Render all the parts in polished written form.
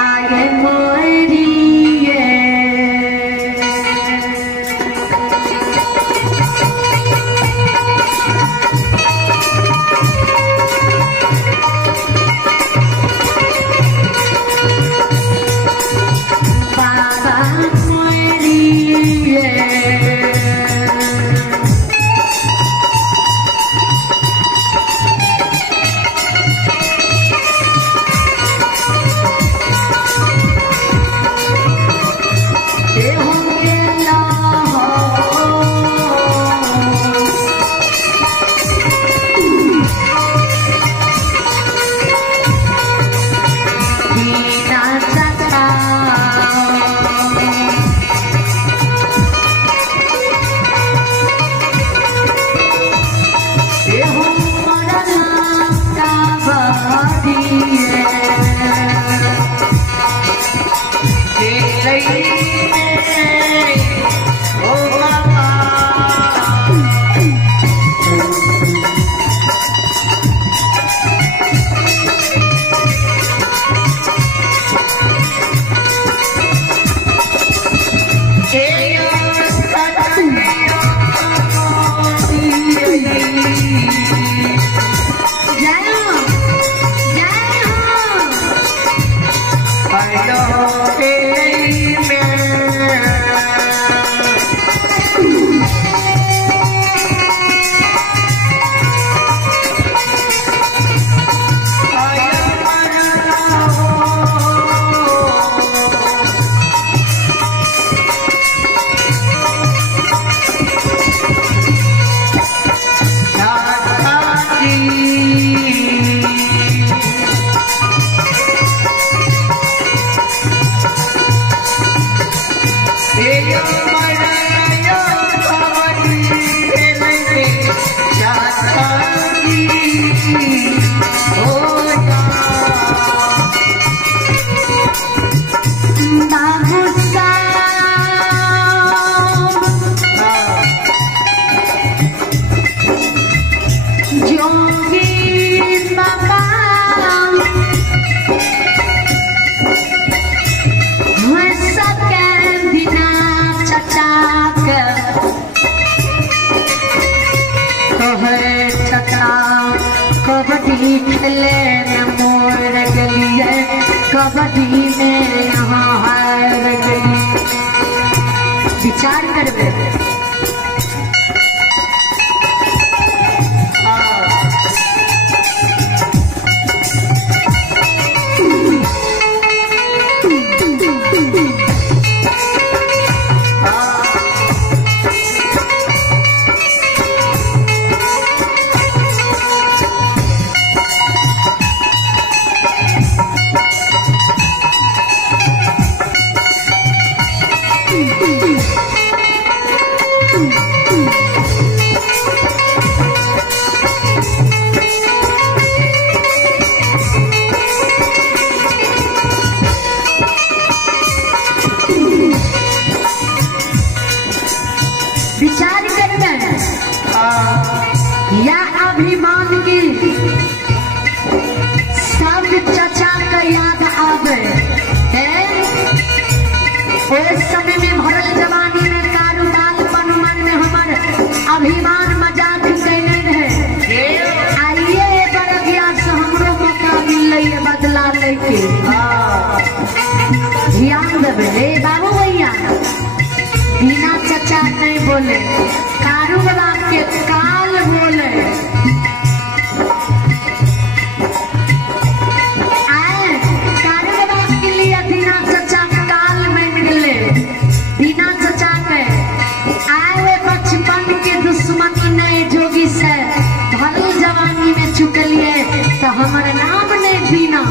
आगे मोरिए बाबा मोरिए कबड्डी खेले मोर गलिए कबड्डी में यहाँ हार गई विचार करबे विचार करना या अभिमान की सब चचा का याद आवे उस समय में भरल जवानी में कारोबार मन में हमार अभिमान मजाक कैले रहे आइए बरगिया से हमरो मौका मिल है बदला लेके ध्यान देवे रे बाबू भैया बिना चचा नहीं बोले कारू वाला के काल बोले कारू वाला के लिए बिना चचा काल मान गए बिना चचा के आए बचपन के दुश्मन नहीं जोगी से भरल जवानी में चुकलिए तो हमारे नाम नहीं बिना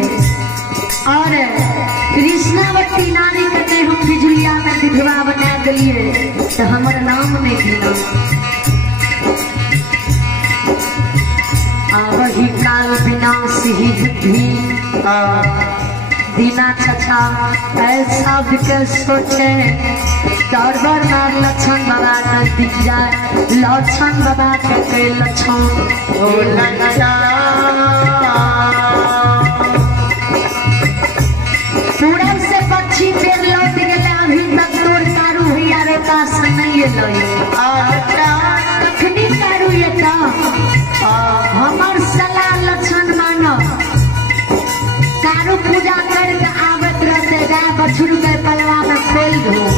और कृष्णावती नानी के हम बिजुलिया में विधवा बना दिलिए तो हमारा नाम नहीं दिला वही काल विनाश ही बुद्धि दीना चचा ऐसा विकल सोचे दरबार मार लक्षण बाबा नजदीक जाए लक्षण बाबा के लक्षण पूरब से पक्षी पेड़ लौट गए अभी तक तोर कारू भैया रोका से नहीं तखनी कारू ये हमर सलाह लक्षण मानो कारू पूजा करके आवत रहते गाय बछरू के पलवा में खोल दो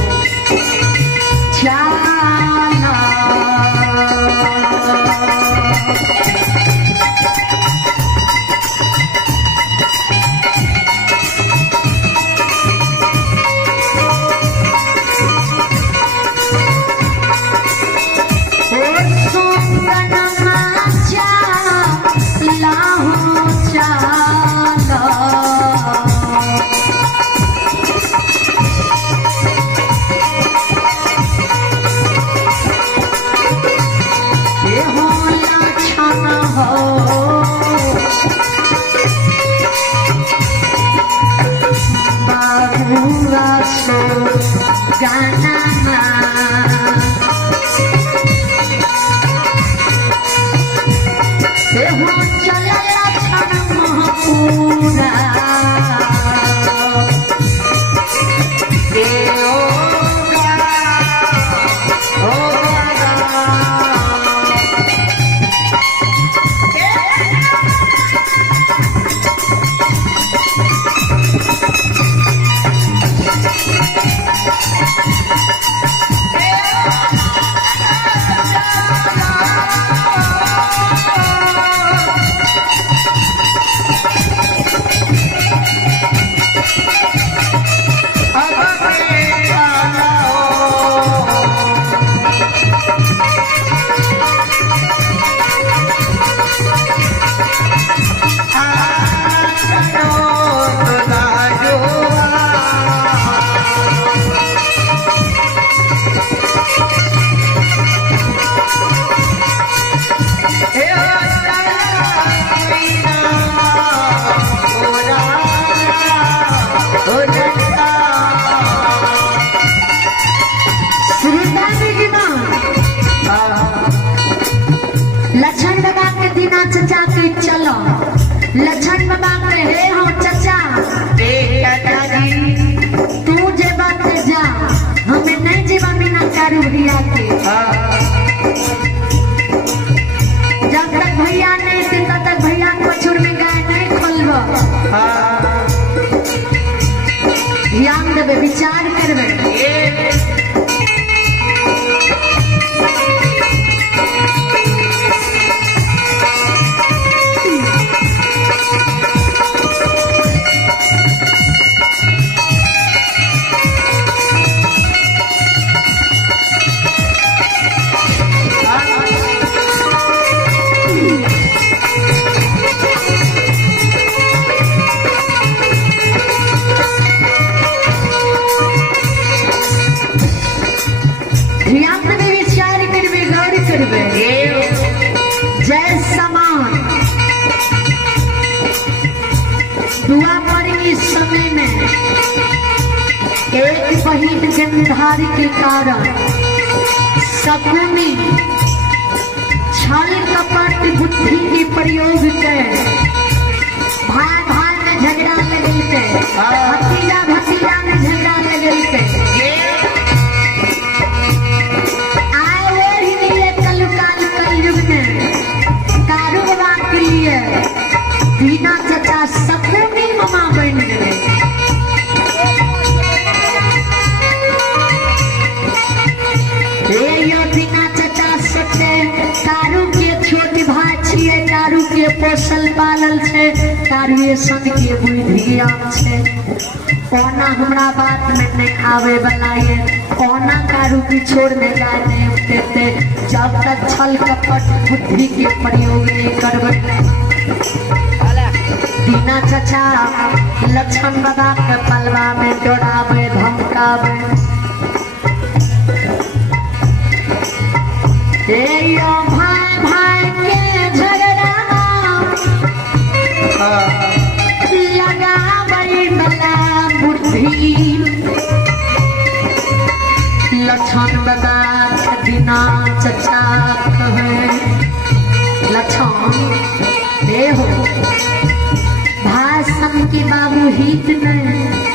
चचा के चलो लक्षण बाबा कहे हो चचा तू जेबा ते जा हमें नहीं जेबा बिना कारू भैया के जब तक भैया नहीं थे तब तक भैया पछुर में गाय नहीं खोलबो ध्यान देवे विचार करवे जय समान दुआ पर इस समय में एक बहिन गंधारी के कारण सकुनी छल कपट बुद्धि के प्रयोग के भाई भाई में झगड़ा लगल के भतीजा भतीजा में झगड़ा लगल के दीना चचा सकुनी मामा बन गए दीना चचा सोचे कारू के छोट भाई छिए कारू के पोसल पालल छे कारू संग के बुद्धि छे ओना हमरा बात में नहीं आवे वाला ये ओना कारू की छोड़ में गाय नहीं उठते जब तक छल कपट बुद्धि के प्रयोग नहीं करबे दीना चचा लक्षण बाबा के पलवा में डोरावे धमकावे भाई भाई के झगड़ा बाबू हित ने